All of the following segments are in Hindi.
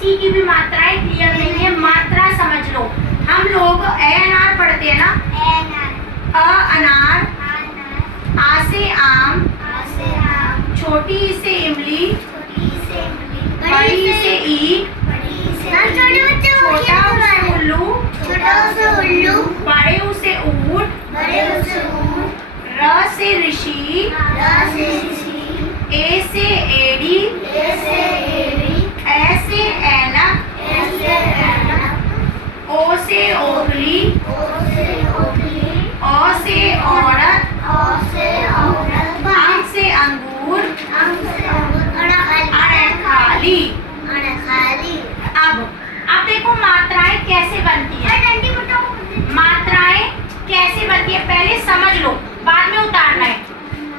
किसी की भी मात्राएं क्लियर नहीं है, मात्रा समझ लो। हम लोग ए अनार पढ़ते हैं ना, अ अनार, आ से आम, छोटी से इमली, बड़ी से ईंट, छोटा से उल्लू, बड़े से ऊंट, र से ऋषि, ए से एड़ी, ए से ऐनक, ओ से ओखली, औ से औरत, अंग से अंगूर, अणखाली। अब देखो मात्राएं कैसे बनती है, मात्राएं कैसे बनती है पहले समझ लो, बाद में उतारना है।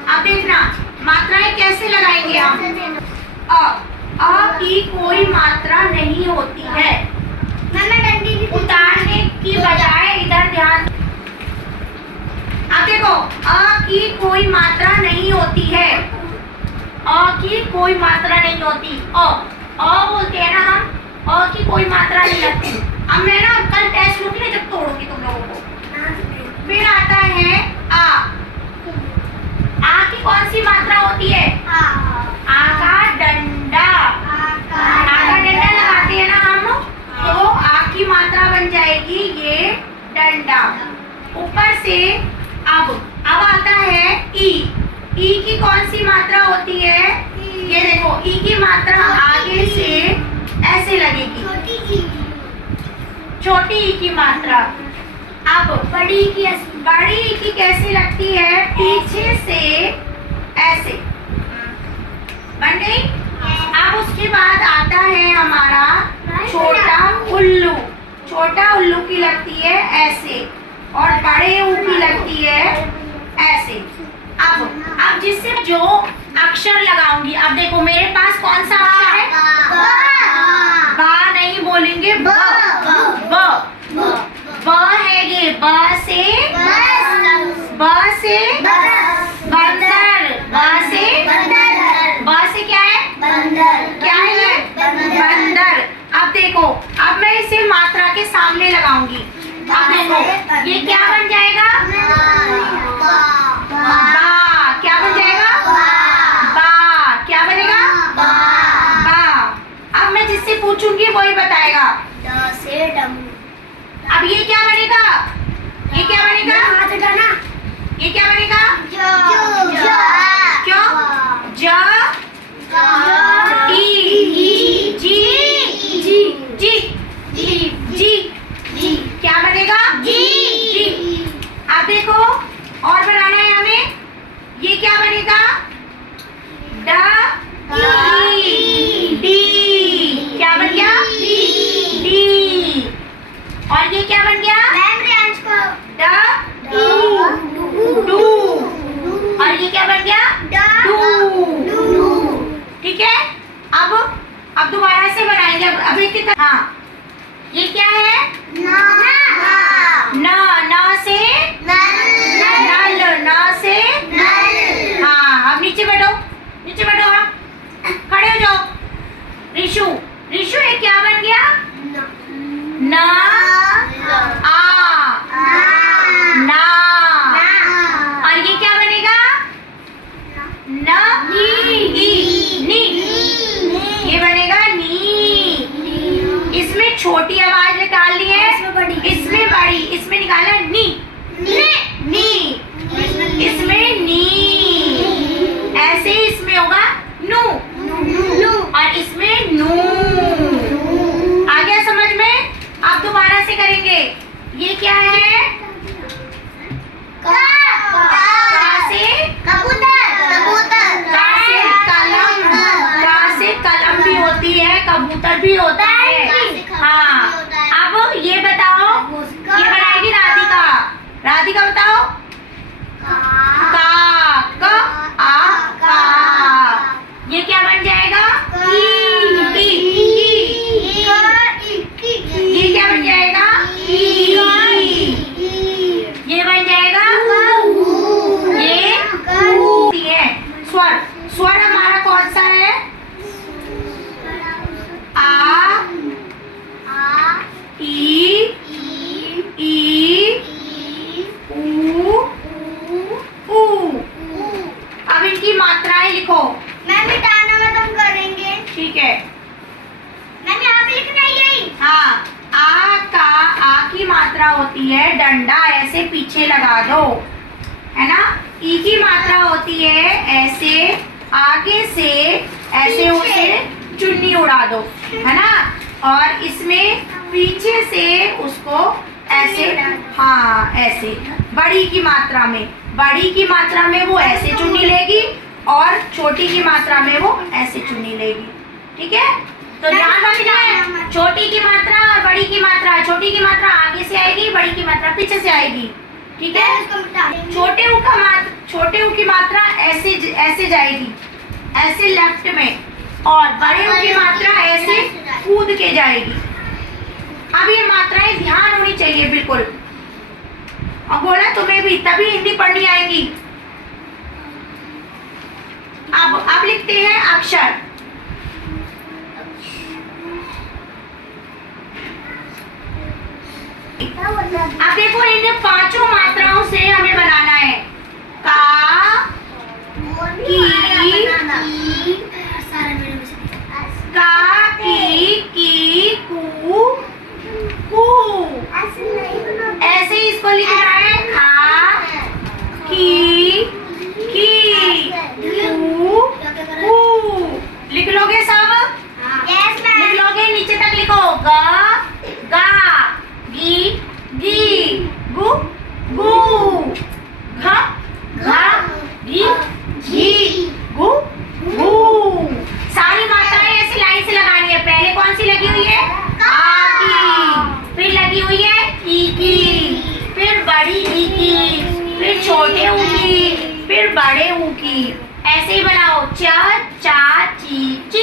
अब देखना मात्राएं कैसे लगाएंगे हम। अ की कोई मात्रा नहीं होती है, उतारने की बजाय इधर ध्यान। अब देखो अ की कोई मात्रा नहीं होती है, अ की कोई मात्रा नहीं होती। अ बोलते हैं ना हम, अ की कोई मात्रा नहीं लगती। अब मैं ना कल टेस्ट लूंगी ना जब तोड़ूंगी तुम लोगों को। फिर आता है आ की कौन सी मात्रा होती है, आ का डंडा, आ का डंडा लगाते हैं ना हम, तो आ की मात्रा बन जाएगी ये डंडा। ऊपर से अब आता है ई की कौन सी मात्रा होती है, ये देखो ई की मात्रा आगे से ऐसे लगेगी, छोटी ई की मात्रा। अब बड़ी ई की कैसे लगती है, पीछे से ऐसे बन गई। अब उसके बाद आता है हमारा छोटा उल्लू, छोटा उल्लू की लगती है ऐसे, और बड़े ऊ की लगती है ऐसे। अब जिससे जो अक्षर लगाऊंगी, अब देखो मेरे पास कौन सा अक्षर है, बा नहीं बोलेंगे, ब है ये, ब से बंदर, ब से क्या है, क्या है ये, बंदर। अब देखो अब मैं इसे मात्रा के सामने लगाऊंगी, अब देखो ये क्या बन जाएगा, बा। क्या बन जाएगा, बा। क्या बनेगा, बा। अब मैं जिससे पूछूंगी वही बताएगा। अब ये क्या बनेगा, ये क्या बनेगा, ये क्या बनेगा, क्यों, ज जी, क्या बनेगा, जी। अब देखो और बनाना है हमें, ये क्या बनेगा, डी। क्या बन गया, डी। और ये क्या बन गया, डू। और ये क्या बन गया, डू। ठीक है। अब दोबारा से बनाएंगे। अब एक, हाँ ये क्या है, न से नल, न से नल। हाँ अब नीचे बैठो, आप खड़े हो जाओ। रिशु ये क्या बन गया, न ना। और ये क्या बनेगा, नी। ये बनेगा नी। इसमें छोटी आवाज निकालनी है, इसमें बड़ी, इसमें निकालना नी। इसमें नी, ऐसे इसमें होगा नू, और इसमें नू। आ गया समझ में। अब दोबारा से करेंगे। ये क्या है, कलम भी होती है, कबूतर भी होता है। हाँ अब ये बताओ, ये बनाएगी राधिका बताओ। ये क्या बन जाएगा, ये क्या बन जाएगा, ये बन जाएगा, ये स्वर हमारा कौन सा है, आ की मात्राएं लिखो। मैम मिटाना मत हम करेंगे। ठीक है। मैम यहाँ पे लिखना है यही। हाँ, आ की मात्रा होती है डंडा, ऐसे पीछे लगा दो, है ना। ई की मात्रा होती है ऐसे आगे से, ऐसे उसे चुन्नी उड़ा दो, है ना। और इसमें पीछे से उसको ऐसे, हाँ ऐसे। बड़ी की मात्रा में वो ऐसे चुन्नी लेगी और छोटी की मात्रा में वो ऐसे चुन्नी लेगी। ठीक है, तो ध्यान रखना, छोटी की मात्रा और बड़ी की मात्रा। छोटी की मात्रा आगे से आएगी, बड़ी की मात्रा पीछे से आएगी। ठीक है, छोटे ऊ की मात्रा ऐसे जाएगी, ऐसे लेफ्ट में, और बड़े ऊ की मात्रा ऐसे कूद के जाएगी। अब ये मात्राएं ध्यान होनी चाहिए बिल्कुल। अब बोला तुम्हें भी, तभी हिंदी पढ़नी आएगी। अब लिखते हैं अक्षर। अब देखो, इन पांचों मात्राओं से हमें बनाना है का, की, कू, ऐसे ही इसको लिखना है खा, की, कू। लिख लोगे सब? लिख लोगे? नीचे तक लिखो। गा, गी, गु, घ, गी, गु, सारी मात्राएं ऐसी लाइन से लगानी है। पहले कौन सी लगी हुई है? आ की, फिर लगी हुई है ई की, फिर बड़ी ई की, फिर छोटे ऊ की, फिर बड़े ऊ की। ऐसे ही बनाओ। च, चा, ची, चू।